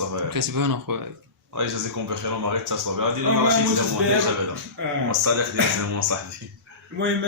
صافي كتبان اخويا. الله يجازيكم بخير وما غير اتصلوا بها. ديروا لنا رشيد زعما غدا والصديق ديال زعما صاحبي. المهم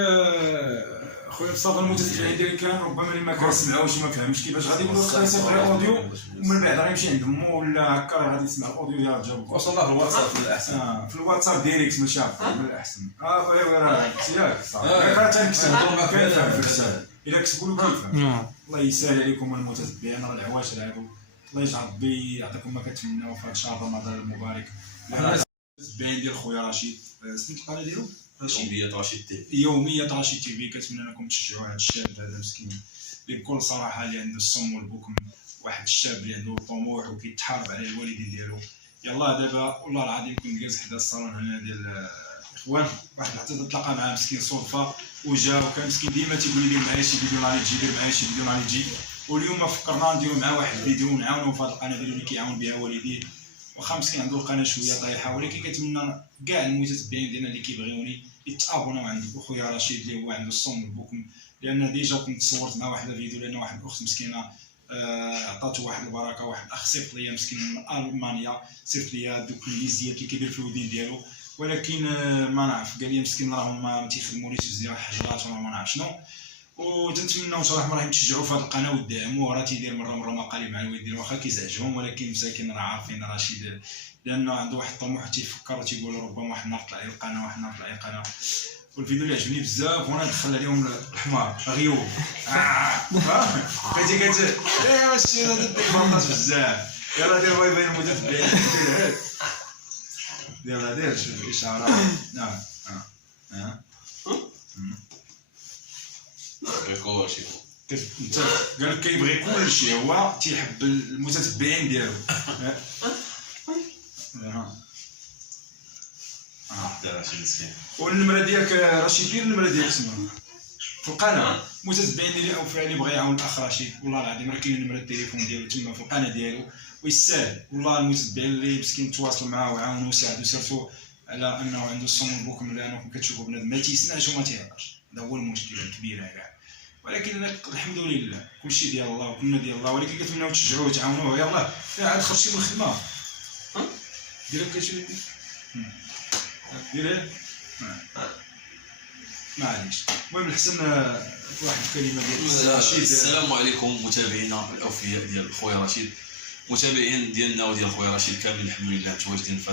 خويا بصافا المتتبعين ديالي كان ربما اللي ما كيسمعوش ما فهمش كيفاش غادي يقولوا خصنا يصيفط غير اوديو ومن بعد غيمشي عند مو ولا هكا راه غادي يسمع الاوديو ديال جاب وصلنا في الواتساب من الاحسن. في الواتساب ديريكت ماشي من الاحسن. ايوا راه ياك صافي راه تنكتب كيفهم في الرساله الا كتبوا له كيفهم. الله يسهل عليكم المتتبعين راه العواشر هادو. الله يجعل ربي يعطيكم ما كتمناو في هذا الشهر رمضان المبارك. المتتبعين ديال خويا رشيد سميت القناه ديالو يوميات رشيد تي في. يوميات رشيد تي في. كنتمنى انكم تشجعوا هذا الشاب هذا مسكين اللي بكل صراحه اللي عنده الصم والبكم، واحد الشاب اللي عنده طموح وكيتحارب على الوالدين ديالو. يلاه دابا والله العظيم كنت جالس حدا الصالون هنا ديال الاخوان، واحد حتى تلاقى معاه مسكين صدفه وجا وكان مسكين ديما تيقول لي معايا شي فيديو نهار تجي دير معايا شي فيديو نهار تجي. واليوم فكرنا نديرو معاه واحد الفيديو ونعاونو في هذه القناه ديالو اللي كيعاون بها والديه. واخا مسكين عنده القناه شويه طايحه، ولكن كنتمنى كاع المتتبعين ديالنا اللي كيبغيوني يتابوناو عند خويا رشيد اللي هو عنده الصم والبكم. لان ديجا كنت صورت مع واحد الفيديو لان واحد الاخت مسكينه عطاتو واحد البركه. واحد الاخ صيفط ليا مسكين من المانيا، صيفط ليا دوك الليزيات اللي كيدير في الودين ديالو، ولكن ما نعرف قال لي مسكين راهم ما تيخدموليش بزاف حجرات ولا ما نعرف شنو. وتنتمناو صراحه راهم تشجعوا في هذه القناه ودعموه. راه تيدير مره مقالب مع الوالدين واخا كيزعجهم، ولكن مساكين راه عارفين رشيد لانه عنده واحد الطموح تيفكر وتيقول ربما واحد النهار طلع لي القناه واحد النهار طلع لي القناه. والفيديو اللي عجبني بزاف وانا دخل عليهم الحمار غيوب بقيتي ايوا الشيء هذا ديك بزاف. يلاه دير باي باي المتتبعين يلاه دير شوف اشاره. نعم كلشي انت قال لك كيبغي كلشي، هو تيحب المتتبعين ديالو. رشيد مسكين. والنمره ديالك رشيد دير النمره ديالك تما في القناه. المتتبعين ديالي او فعلا يبغي يعاون الاخ رشيد والله العظيم راه كاين نمره التليفون ديالو تما في القناه ديالو ويستاهل والله. المتتبعين اللي مسكين تواصلوا معاه وعاونوا وساعدوا سيرتو على انه عنده الصم والبكم، لانه كتشوفوا بنادم ما تيسمعش وما تيهضرش. هذا هو المشكله الكبيره كاع. ولكن الحمد لله كلشي ديال الله وكلنا ديال الله، ولكن كنتمناو تشجعوه وتعاونوه. يلاه عاد خرجتي من الخدمه ديرك كتشوف ديريه معليش. المهم الحسن واحد الكلمه ديال رشيد. السلام عليكم متابعينا الاوفياء ديال خويا رشيد، متابعين ديالنا وديال خويا رشيد كاملين الحمد لله متواجدين في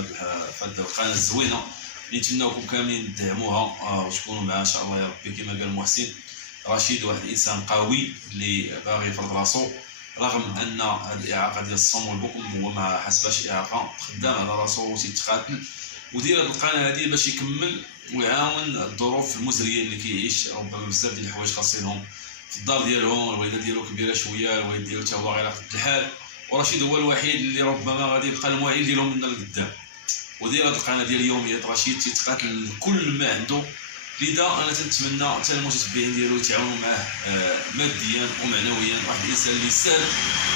هذه القناه الزوينه اللي نتمناوكم كاملين تدعموها وتكونوا معها ان شاء الله يا ربي. كما قال محسن رشيد واحد الانسان قوي اللي باغي يفرض راسو رغم ان هذه الاعاقه ديال الصم والبكم هو ما حسباش اعاقه، خدام على راسو وتيتقاتل ودير هذه القناه هذه باش يكمل ويعاون الظروف المزريه اللي كيعيش. ربما بزاف ديال الحوايج خاصينهم في الدار ديالهم، الوالده ديالو كبيره شويه، الوالد ديالو حتى هو غير على قد الحال، ورشيد هو الوحيد اللي ربما غادي يبقى المعين ديالهم من القدام. ودير هذه القناه ديال يوميات رشيد تيتقاتل كل ما عنده. لذا انا تنتمنى حتى المتتبعين ديالو يتعاونوا معاه ماديا ومعنويا. واحد الانسان اللي سهل.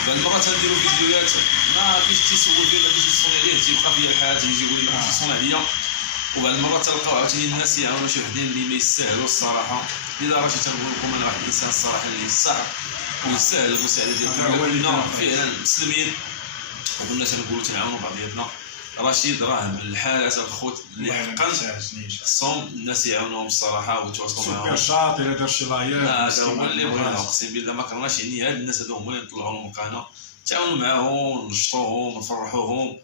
بعض المرات تنديروا فيديوهات ما كاينش تيسول فيه ما كاينش تيصوني عليه، تيبقى فيا الحال تيجي يقول لي ما كاينش تصوني عليا. وبعض المرات تلقاو عاوتاني الناس يعاونوا شي وحدين اللي ما يستاهلوا الصراحه. لذا راه تنقول لكم انا واحد الانسان الصراحه اللي صعب ويستاهل المساعده ديالكم. كنا فعلا مسلمين وكنا تنقولوا تنعاونوا بعضياتنا. رشيد راه من الحالات الخوت اللي حقا خصهم الناس يعاونوهم الصراحه ويتواصلوا معاهم. سوبر شاط الا دار شي لايف هذا هو اللي بغينا اقسم بالله. ما كرهناش يعني هاد الناس هادو هما اللي نطلعوا لهم القناه، تعاونوا معاهم نشطوهم ونفرحوهم،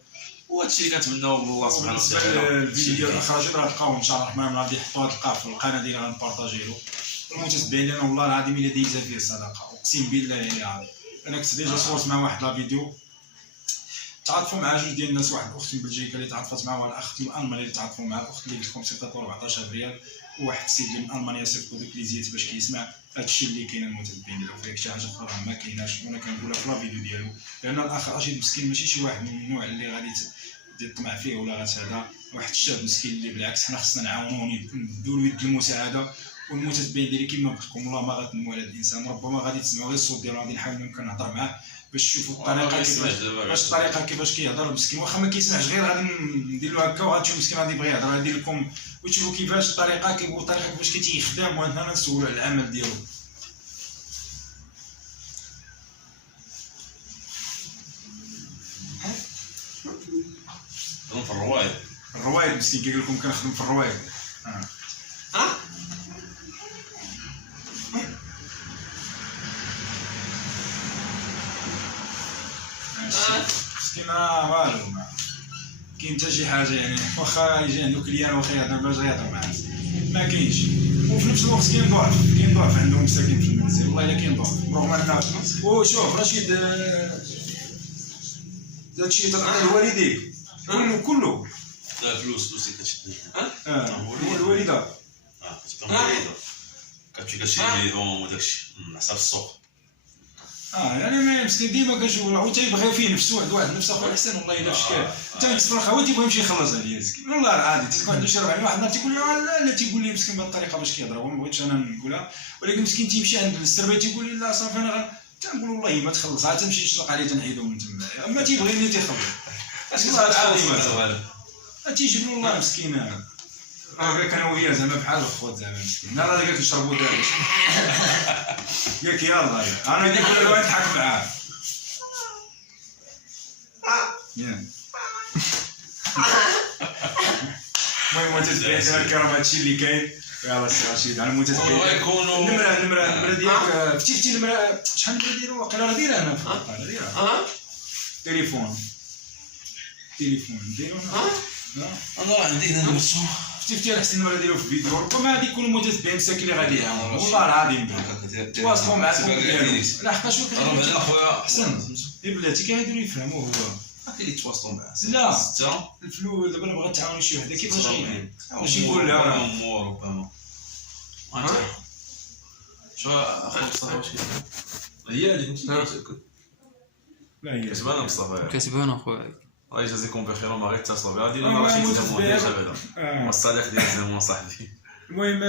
وهادشي اللي كنتمناو من الله سبحانه وتعالى. بالنسبه للفيديو ديال الاخ رشيد راه تلقاوه ان شاء الله الرحمن غادي يحطوه تلقاه في القناه ديالنا غنبارطاجيو. المتتبعين ديالنا والله العظيم الا دايزه فيه صدقه اقسم بالله العظيم. انا كنت ديجا صورت مع واحد لا فيديو تعاطفوا مع جوج ديال الناس، واحد الاخت من بلجيكا اللي تعاطفت معها والاخ من المانيا اللي تعاطفوا مع الاخت اللي قلت لكم صيفطوا 14 ريال، وواحد السيد اللي من المانيا صيفطوا ديك ليزيات باش كيسمع. هادشي اللي كاين المتتبعين ديالو. فيك شي حاجه اخرى ما كايناش وانا كنقولها في لا فيديو ديالو، لان الاخ رشيد مسكين ماشي شي واحد من النوع اللي غادي تطمع فيه ولا غتهدا. واحد الشاب مسكين اللي بالعكس حنا خصنا نعاونوه ونديو له يد المساعده. والمتتبعين ديالي كما قلت لكم والله ما غتنموا على هذا الانسان، ربما غادي تسمعوا غير الصوت ديالو غادي نحاول يمكن نهضر معاه باش تشوفوا الطريقه كيفاش كيهضر مسكين. واخا ما كيسمعش غير غادي ندير له هكا وغادي تشوف مسكين غادي يبغي يهضر. غادي ندير لكم وتشوفوا كيفاش الطريقه كيفاش كيتيخدم واننا نسولوا على العمل ديالو. كنخدم في الروايد. الروايد مسكين كيقول لكم كنخدم في الروايد. مسكين والو ما كاين حتى شي حاجه يعني، واخا يجي عنده كليان واخا يهضر باش يهضر مع الناس ما كاينش. وفي نفس الوقت كاين ضعف عندهم مساكين في المنزل، والله الا كاين ضعف رغم ان وشوف رشيد هادشي تعطي لوالديك كله لا فلوس اللي كتشد الوالده كتشري ليهم وداكشي على حساب السوق. يعني ما مسكين ديما كنشوف هو تيبغي فيه نفسه، واحد نفس اخو حسن والله الا فشكال حتى بالنسبه للخوات تيبغي يمشي يخلص عليا مسكين والله عادي. تيكون عنده شي 400 واحد النهار تيقول لا تيقول لي مسكين بهذه الطريقه باش كيهضر، ما بغيتش انا نقولها، ولكن مسكين تيمشي عند السربي تيقول لي لا صافي انا تنقول والله ما تخلصها تمشي تشلق عليه تنحيدو من تما، اما تيبغيني تيخلص والله العظيم تيجيب له والله مسكين. كان وياه زعما بحال الخوت زعما مسكين، نهار اللي قالت نشربوا دابا ياك يلاه انا ديك كل واحد نضحك معاه ياك. المهم متتبعين الكرام هادشي اللي كاين. يلاه سي رشيد على المتتبعين النمره ديالك فتيتي النمره شحال النمره ديالو واقيلا راه دايره انا دايره تليفون ديالو انا راه عندي هنا نفسو شفتي على حسن النمره ديالو في الفيديو، ربما غادي يكونوا متتبعين مساكين اللي غادي يعاونوا والله العظيم تواصلوا مع الكم ديالو. لا حقاش راه اخويا حسن بلاتي كيقدروا يفهموا هو اللي يتواصلوا معاه. لا سته الفلوس دابا بغات تعاون شي وحده كيفاش غيعين ماشي يقول لها امور ربما شو اخو مصطفى واش كيدير هي اللي كنت لا هي كتبان مصطفى كتبان اخويا الله يجازيكم بخير وما غير اتصلوا بها ديما ما غاديش تفهموا ديال هذا والصديق ديال زعما صاحبي. المهم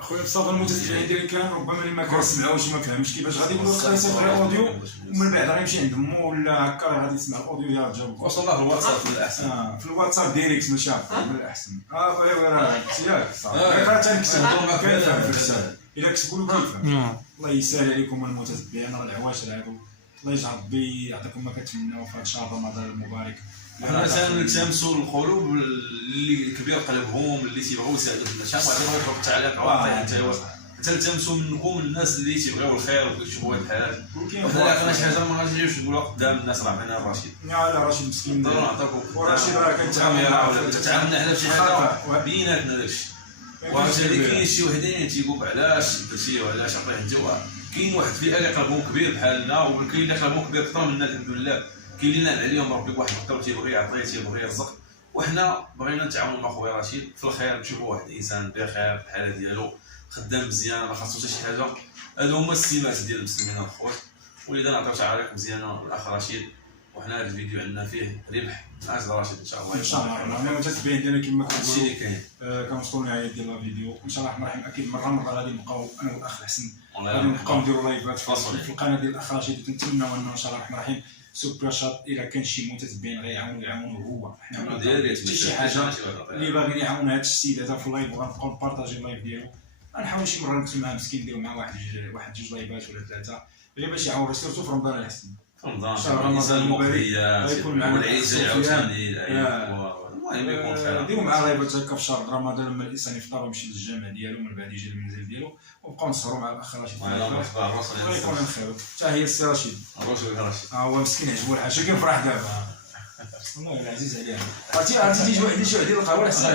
خويا مصطفى المتتبعين ديالي الكرام ربما اللي ما كيسمعوش ما فهمش كيفاش غادي يقولوا يقدر يصيفط الاوديو ومن بعد غيمشي عند مو ولا هكا راه غادي يسمع الاوديو ديال جاوب وصلنا في الواتساب من الاحسن في الواتساب ديريكت من الاحسن. ايوا راه ياك صافي راه تنكتب كيفهم في الرساله الا كتبوا له كيفهم. الله يسهل عليكم المتتبعين راه العواشر هادو، الله يجعل ربي يعطيكم ما كتمناو في هذا الشهر رمضان المبارك. حنا تنلتمسوا القلوب اللي كبير قلبهم اللي تيبغيو يساعدوا في الناس. عارف يضرب التعليق عطيه تنلتمسوا منكم الناس اللي تيبغيو الخير وكيشوفوا هاد الحالات. وحنا لا عقلنا شي حاجه ما غاديوش نقولوها قدام الناس راه معنا الرشيد. لا رشيد مسكين نقدروا نعطيوكم ورشيد راه كنتعاملوا ولا تعاملنا حنا بشي حاجه بيناتنا داكشي. وعاوتاني كاين شي وحدين تيقولوا علاش درتي وعلاش عطيه الجواب. كاين واحد الفئه اللي قلبهم كبير بحالنا وكاين اللي قلبهم كبير اكثر منا الحمد لله. كاين اللي نعم عليهم ربي بواحد القدر تيبغي يعطي تيبغي يرزق، وحنا بغينا نتعاونوا مع خويا رشيد في الخير نشوفوا واحد الانسان بخير الحاله ديالو خدام مزيان ما خاصو حتى شي حاجه. هادو هما السمات ديال المسلمين الخوت، ولذا نعطيو تعاليق مزيانه للاخ رشيد. وحنا هذا الفيديو عندنا فيه ربح من اجل رشيد ان شاء الله. ان شاء الله انا متتبعين ديالنا كما هادشي كنقولوا اللي كاين. كنوصلوا لنهايه ديال الفيديو ان شاء الله الرحمن الرحيم. اكيد مره غادي نبقاو انا والاخ حسن غادي نبقاو نديروا لايفات في القناه ديال الاخ رشيد. كنتمناو انه ان شاء الله الرحمن الرحيم سوبر شات الا كان شي متتبعين غيعاونوا هو. حنا ما دايرين شي حاجه اللي باغيين يعاون هذا السيد هذا في اللايف وغنبقاو نبارطاجي اللايف ديالو. غنحاول شي مره ندخل معاه مسكين نديرو معاه واحد جوج لايفات ولا ثلاثه غير باش يعاون سيرتو في رمضان الحسن. رمضان شهر رمضان المبارك غيكون معنا والعيد عاوتاني المهم يكون خير. نديرو معاه لايفات هكا في شهر رمضان لما الانسان يفطر ويمشي للجامع ديالو من بعد يجي للمنزل ديالو ونبقاو نسهروا مع الاخ رشيد. ويكون الخير حتى هي السي رشيد. هو مسكين عجبو الحاجه كيفرح دابا والله العزيز عليه. عرفتي تيجي واحد يشوف عندي القهوه الحسن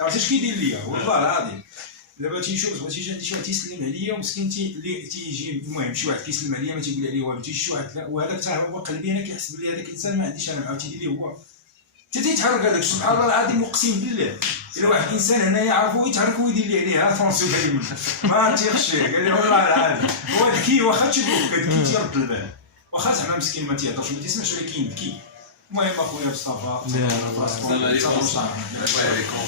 عرفتي اش كيدير ليا والله العظيم. دابا تيشوف تيجي عندي شي واحد تيسلم عليا ومسكين تيجي المهم شي واحد كيسلم عليا ما تيقول عليه والو تيجي شي واحد وهذاك حتى هو قلبي انا كيحس بلي هذاك الانسان ما عنديش انا معاه تيدير ليه هو تيتحرك هذاك سبحان الله العظيم اقسم بالله. الا واحد الانسان هنا يعرفو يتحرك ويدير لي عليه فرونسي كلمه ما تيخشي قال لي والله العظيم هو ذكي واخا تشوفوه ذكي تيرد البال واخا زعما مسكين ما تيهضرش ما تيسمعش ولكن ذكي. المهم اخويا مصطفى السلام عليكم.